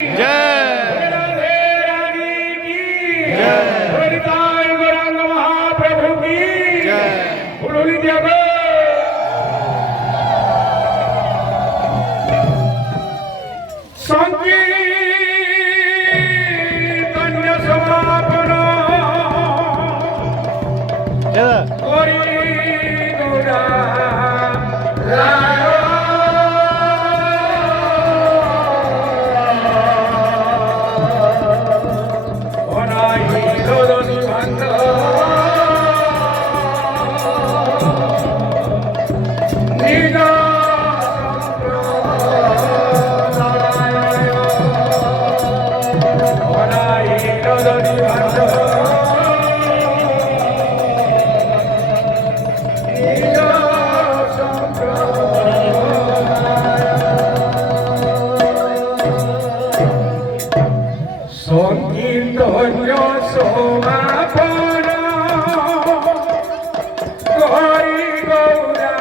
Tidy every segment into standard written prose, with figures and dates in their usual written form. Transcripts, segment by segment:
जय राधे रानी की जय। हरिताय गौरांग महाप्रभु की जय। उड़ोली जगत संकीर्तन्य समापन जय। करी गौरा সংকীর্তন্য সমাপন করি গৌরা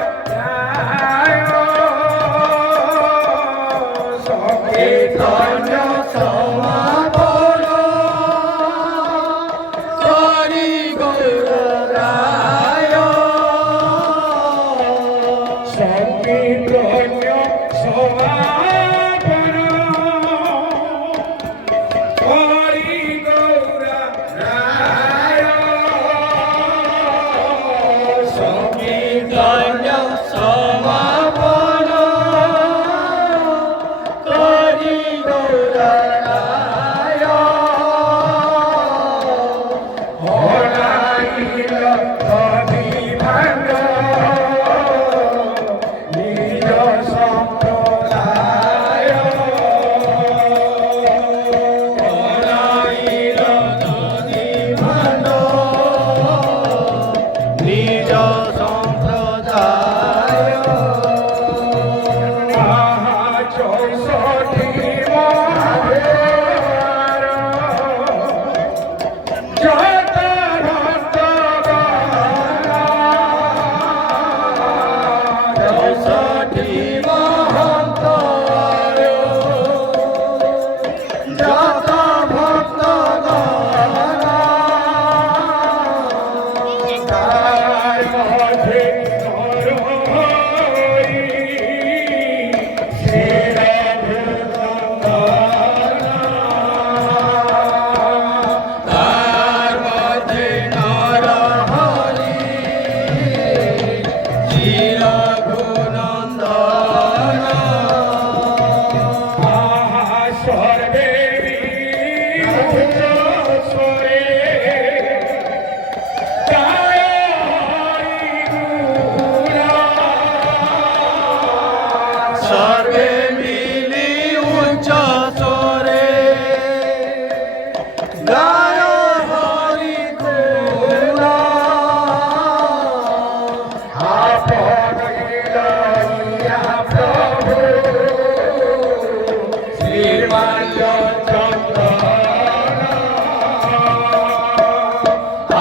সংকীর্তন্য সমাপন করি গৌরা সংকীর্তন্য সমাপন হরি গৌরা রায় সংকীর্তন্য সমাপন হরি গৌরা রায় হরাইল কবি ভাণ্ড নিজ সম্প্রদায় निज संप्रदाय চৌষঠি মহাদেব যত ভক্তগণ চৌষঠি মহন্ত যত ভক্তগণ তার মধ্যে নরহরি তার মধ্যে নরহরি চিরঘুনন্দন সর্বে স্বরে জয় হরি গুরা सर्वे मिली उच्च स्वरे गाय हरि गुणा আপন লইয়া প্রভু শ্রীমাল্য চন্দন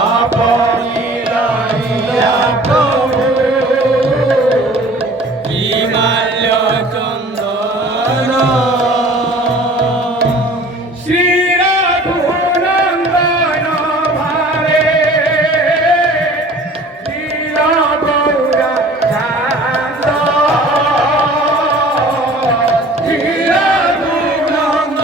আপন লইয়া প্রভু শ্রীমাল্য চন্দন শ্রী রঘুনন্দন ভাবে লীলা গৌরা চান্দ শ্রী রঘুনন্দন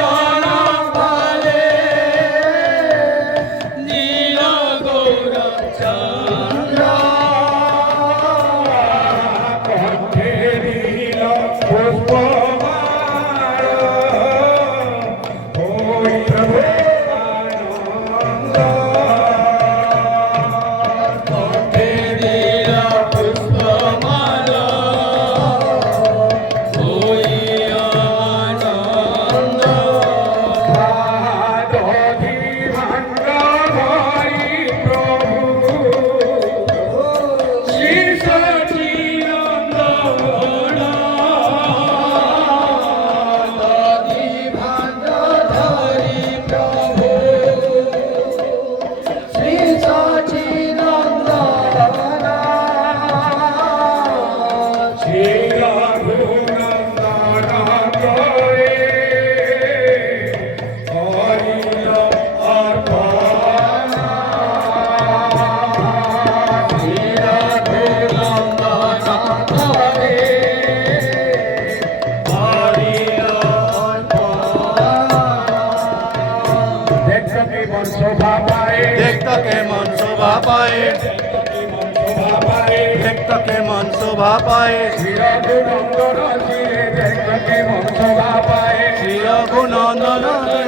দেখতকে মন শোভা পায়ে দেখতকে মন শোভা পায়ে শিরঘুনন্দন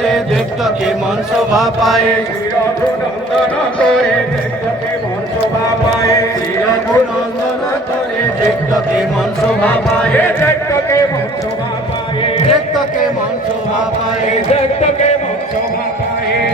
রে দেখতকে মন শোভা পায়ে শিরঘুনন্দন করে দেখতকে মন শোভা পায়ে দেখতকে মন শোভা পায়ে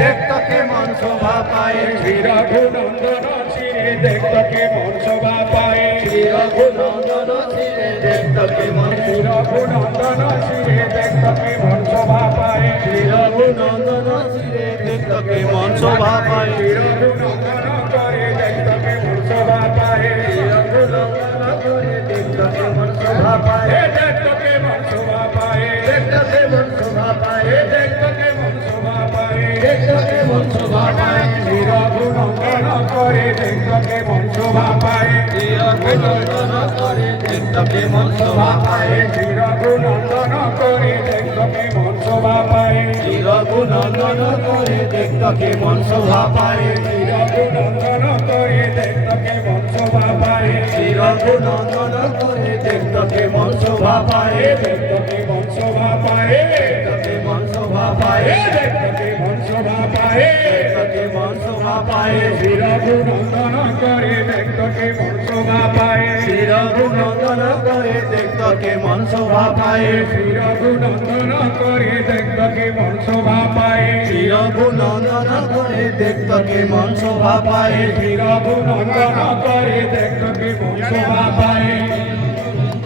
দেখতকে মন শোভা পায়ে শিরঘুনন্দন শিরে দেখতকে মন শোভা পায়ে শিরঘুনন্দন শিরে দেখতকে মন শিরঘুনন্দন শিরে দেখতকে মন শোভা পায়ে শিরঘুনন্দন শিরে দেখতকে মন শোভা পায়ে শিরঘুনন্দন করে দেখতকে মন শোভা পায়ে শিরঘুনন্দন করে দেখতকে মন শোভা পায়ে দেখতকে মন শোভা পায়ে দেখতকে মন শোভা পায়ে দেখতকে মন শোভা পায়ে দেখতকে মন শোভা পায়ে শিরঘুনন্দন করে দেখতকে মন শোভা পায়ে শিরঘুনন্দন করে দেখতকে মন শোভা পায়ে শিরঘুনন্দন করে দেখতকে মন শোভা পায়ে শিরঘুনন্দন করে দেখতকে মন শোভা পায়ে শিরঘুনন্দন করে দেখতকে মন শোভা পায়ে শিরঘুনন্দন করে দেখতকে মন শোভা পায়ে দেখতকে মন শোভা পায়ে দেখতকে মন শোভা পায়ে দেখতকে মন শোভা পায়ে দেখতকে মন শোভা পায়ে শিরঘুনন্দন করে দেখতকে মন শোভা পায়ে শিরঘুনন্দন করে দেখতকে মন শোভা পায়ে শিরঘুনন্দন করে দেখতকে মন শোভা পায়ে শিরঘুনন্দন করে দেখতকে মন শোভা পায়ে শিরঘুনন্দন করে দেখতকে মন শোভা পায়ে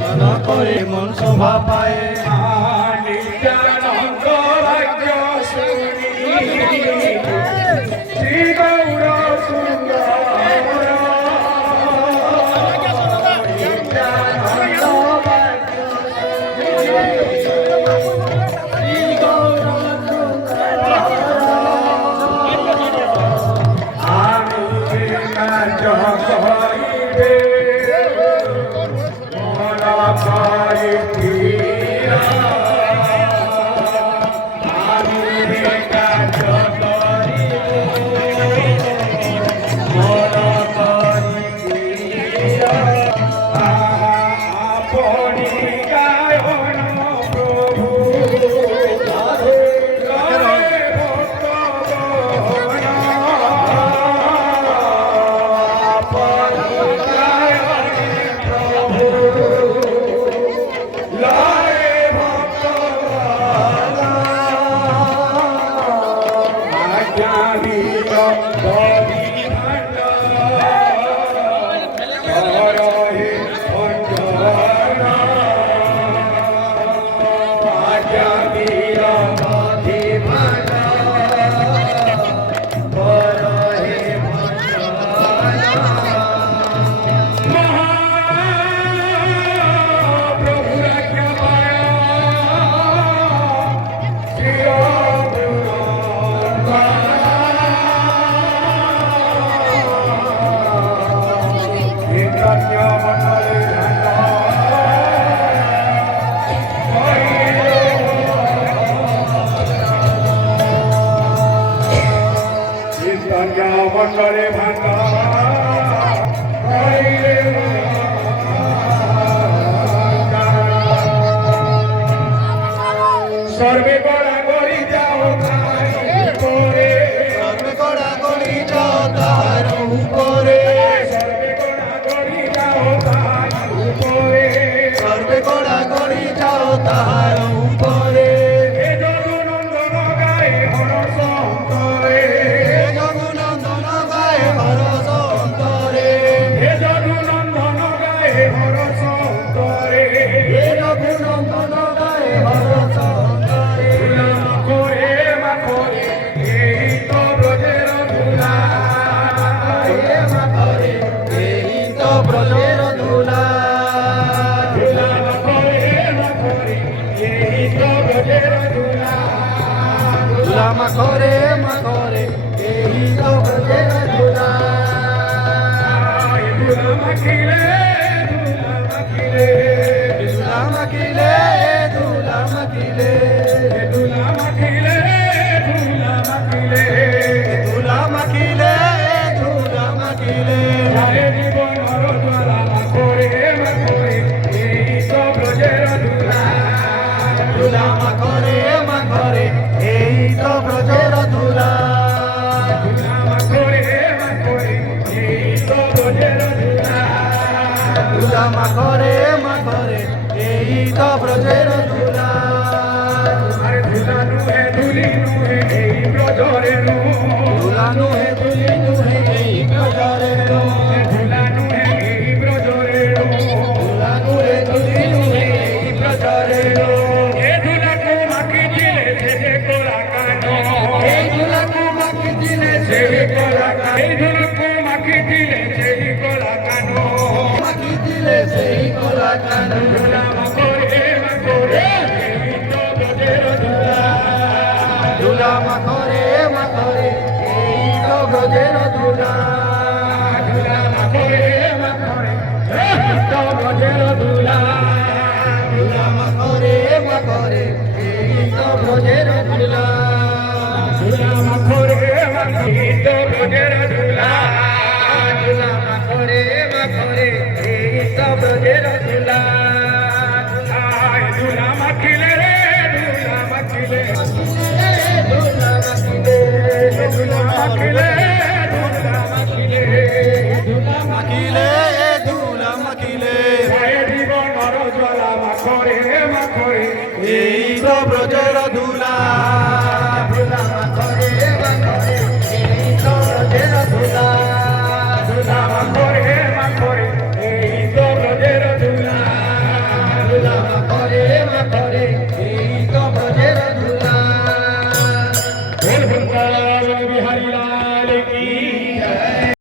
মন করে মন শোভা পায়ে নিত্যানন্দ ভাগ্য শুনি শ্রী গৌর সুন্দর মন্ডলে ভাঙ্গা সর্বে গড়া গড়ি যাও করে সর্বে গড়া গড়ি যাও তার উপরে সর্বে গড়া গড়ি যাও তার উপরে সর্বে গড়া গড়ি যাও তার উপরে হে জগনন্দন গায়ে হরস অন্তরে হে জগনন্দন গায়ে হরস অন্তরে হে জগনন্দন গায়ে হরস অন্তরে হে জগনন্দন গায়ে হরস অন্তরে করে মাখরে এই তো ব্রজের ধুলা হে মাখরে এই তো ব্রজের ধুলা ধুলা মাখরে মাখরে এই তো ব্রজের ধুলা ধুলা মাখিলে ধুলা মাখিলে ধুলা মাখিলে ধুলা মাখিলে এই ধুলাকে মাখি দিলে সেই গোলা কানো মাখি দিলে সেই গোলা কানো ধুলা মাখরে মাখরে এই তো ব্রজের ধুলা ধুলা মাখরে মাখরে এই তো ব্রজের ধুলা ধুলা মাখরে মাখরে এই তো ব্রজের ধুলা ধুলা মাখরে মাখরে এই তো ব্রজের ধুলা ধুলা মাখরে মাখরে এই তো ব্রজের ধুলা ধুলা মাখরে মাখরে এই তো ব্রজের ধুলা আয় ধুলা মাখিলে রে ধুলা মাখিলে ধুলা মাখিলে ধুলা মাখিলে ধুলা মাখিলে ধুলা মাখিলে ধুলা মাখিলে জয় জীবন জ্বালা মাখরে মাখরে এই তো ব্রজের ধুলা